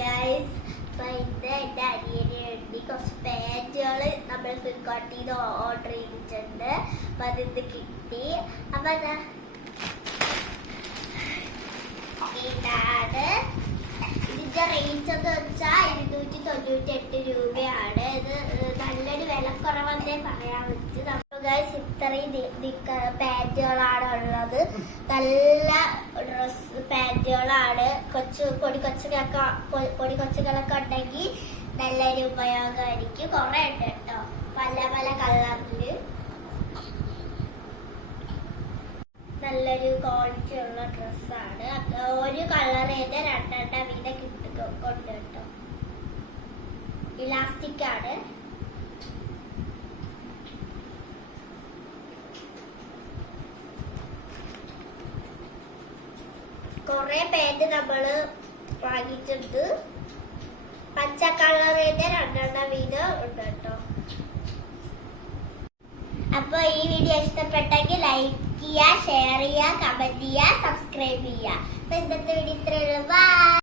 Guys, ഇന്ന് എൻ്റെ അനിയന് വേണ്ടി കുറച്ച് പാൻറ്റുകൾ നമ്മൾ ഫ്ലിപ്കാർട്ടിൽ നിന്ന് ഓർഡർ ചെയ്തിട്ടുണ്ട്. അപ്പം അതിന്ന് കിട്ടി. അപ്പം ഇതാണ് ഇതിൻ്റെ റേറ്റ് എന്ന് വെച്ചാൽ 298 രൂപയാണ്. ഇത് നല്ലൊരു വിലക്കുറവെന്നേ പറയാൻ പറ്റും. അപ്പോൾ ഗൈസ്, ഇത്രയും പാൻറ്റുകളാണ് ഉള്ളത്. നല്ല ഡ്രസ് പാൻറ്റുകളാണ്. പൊടി കൊച്ചുകളൊക്കെ ഉണ്ടെങ്കിൽ നല്ലൊരു ഉപയോഗമായിരിക്കും. കുറേ ഉണ്ട് കേട്ടോ, പല പല കളറില്. നല്ലൊരു ക്വാളിറ്റി ഉള്ള ഡ്രസ്സാണ്. ഒരു കളർ തന്നെ രണ്ടെണ്ണം വീതം കൊണ്ട് കേട്ടോ. ഇലാസ്റ്റിക് ആണ്. കൊറേ പാന്റ് നമ്മള് വാങ്ങിച്ചിട്ടുണ്ട്. പച്ച കളറിന്റെ രണ്ടെണ്ണം വീതം ഉണ്ട് കേട്ടോ. അപ്പൊ ഈ വീഡിയോ ഇഷ്ടപ്പെട്ടെങ്കിൽ ലൈക്ക് ചെയ്യുക, ഷെയർ ചെയ്യുക, കമന്റ് ചെയ്യുക, സബ്സ്ക്രൈബ് ചെയ്യുക. അപ്പൊ ഇന്നത്തെ വീഡിയോ ഇത്രയുള്ളൂ. ബൈ.